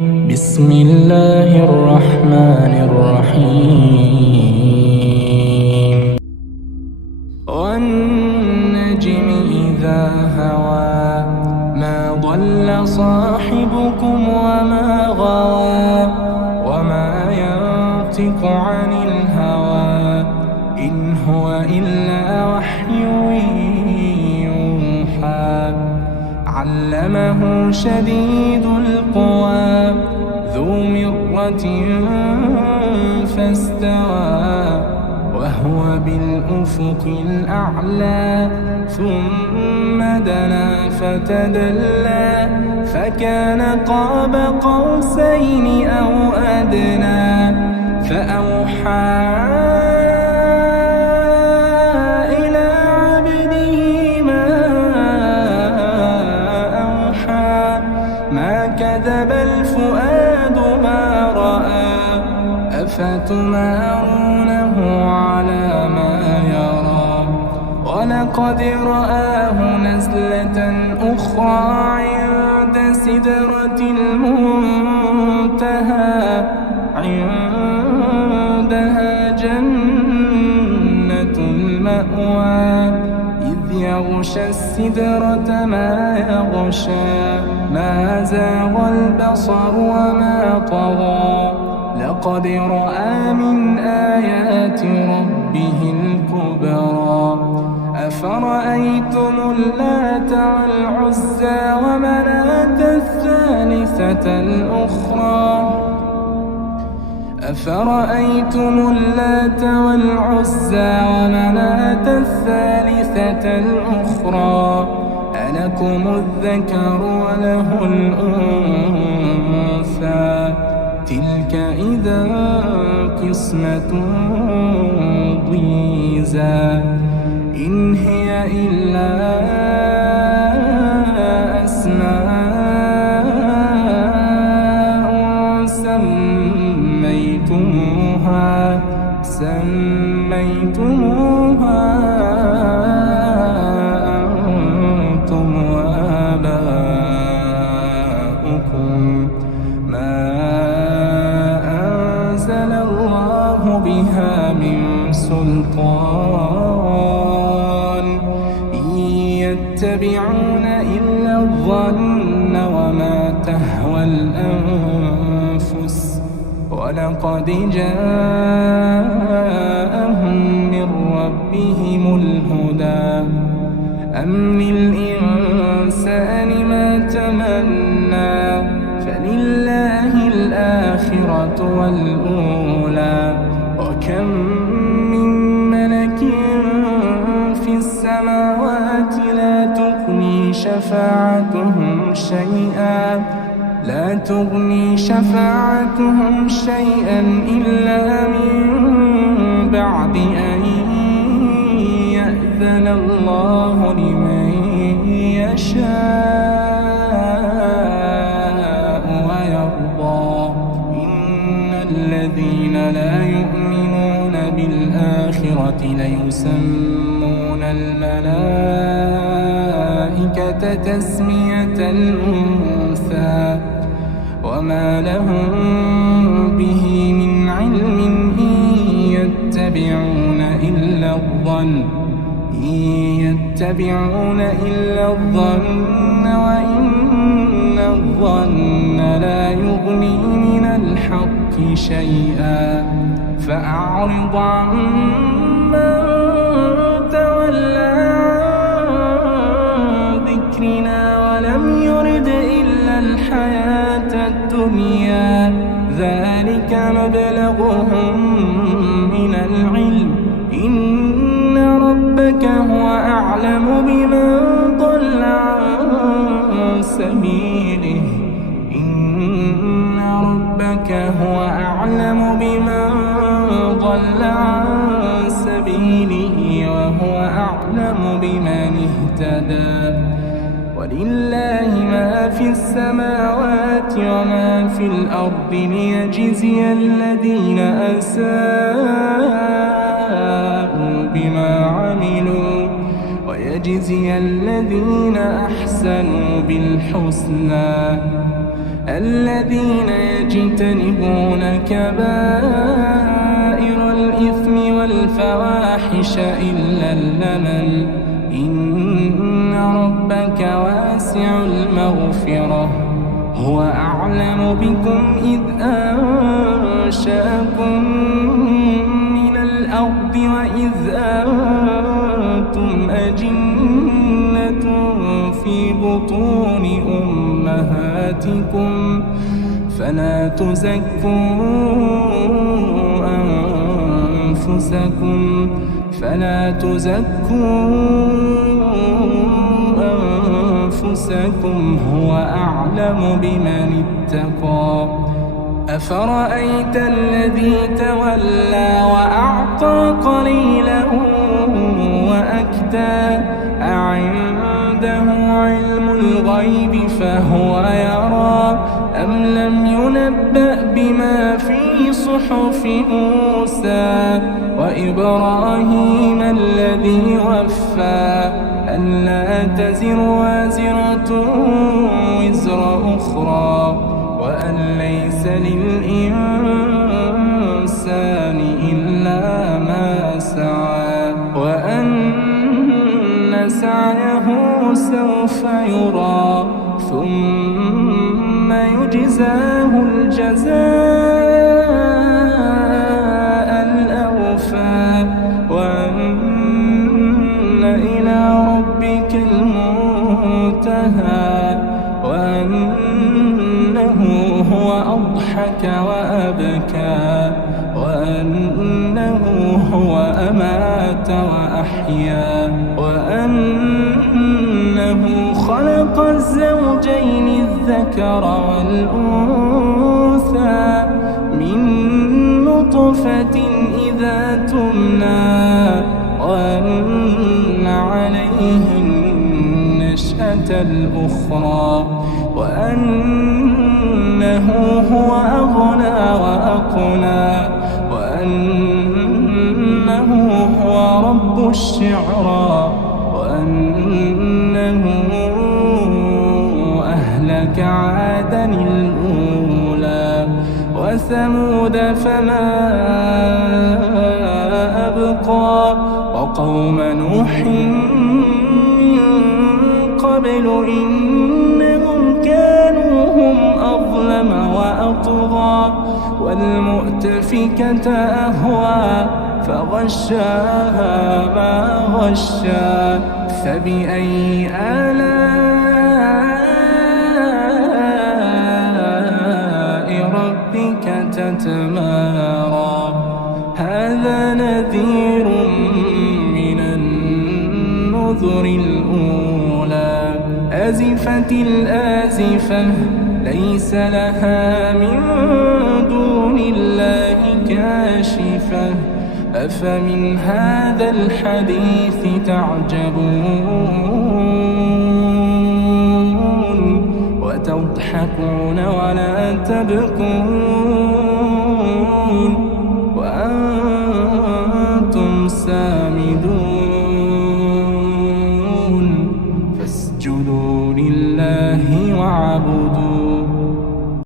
بسم الله الرحمن الرحيم والنجم إذا هوى ما ضل صاحبكم وما غوى وما ينطق عن الهوى إن هو إلا وحي يوحى علمه شديد القوى ذو مرة فاستوى وهو بالأفق الأعلى ثم دنا فتدلى فكان قاب قوسين أو أدنى فأوحى إلى عبده ما أوحى ما كذب الفؤاد ما رأى أفتمارونه على ما يرى ولقد رآه نزلة أخرى عند سدرة المنتهى عندها جنة المأوى إذ يغشى السدرة ما يغشى ما زاغ البصر وما طغى لقد رأى من آيات ربه الكبرى أفرأيتم اللات والعزى ومناة الثالثة الأخرى أفرأيتم اللات والعزى ومناة الثالثة الأخرى ألكم الذكر وله الأنثى تلك إذا قسمة ضيزى إن هي إلا أسماء سميتموها أنتم وآباؤكم ما أنزل الله بها من سلطان إن يتبعون إلا الظن وما تهوى الأنفس ولقد جاءهم من ربهم الهدى أم للإنسان ما تمنى فلله الآخرة والأولى وكم من ملك في السماوات لا تغني شفاعتهم شيئا إلا من بعد أن يأذن الله لمن يشاء ويرضى إن الذين لا يؤمنون بالآخرة ليسمون الملائكة تسمية الأنثى وما لهم به من علم إن يتبعون إلا الظن وإن الظن لا يغني من الحق شيئا فأعرض عمن تولى عن ذكرنا ولم يرد إلا الحياة الدنيا ذلك مبلغهم من العلم إن ربك هو أعلم بمن ضل عن سبيله إن ربك هو أعلم بمن ضل عن سبيله وهو أعلم بمن اهتدى ولله ما في السماوات وما في الأرض ليجزي الذين أساءوا بما عملوا ويجزي الذين أحسنوا بالحسنى الذين يجتنبون كبائر الإثم والفواحش إلا اللمم إن ربك واسع المغفرة هو أعلم بكم إذ أنشأكم من الأرض وإذ أنتم أجنة في بطون أمهاتكم فلا تزكوا أنفسكم هو أعلم بمن اتقى أفرأيت الذي تولى وأعطى قليلا وأكدى أعنده علم الغيب فهو يرى أم لم ينبأ بما في صحف موسى وإبراهيم الذي وفى ألا تزر وازرة وزر أخرى وأن ليس للإنسان إلا ما سعى وأن سعيه سوف يرى ثم يجزاه الجزاء الأوفى وأن إلى ربك المنتهى وأنه هو أضحك وأبكى وأنه هو أمات وأحيا وأنه خلق الزوجين الذكر والأنثى من نطفة إذا تمنى وأن عليه النشأة الأخرى وأنه هو أغنى وأقنى وأنه هو رب الشعرى وأنه أهلك عادا الأولى وثمود فما أبقى وقوم نوح من قبل إنهم كانوا هم أظلم وأطغى والمؤتفكة أهوى فغشاها ما غشى فبأي آلاء ربك تتمارى هذا نذير من النذر الأولى أزفت الآزفة ليس لها من دون الله كاشفة أفمن هذا الحديث تعجبون وتضحكون ولا تبكون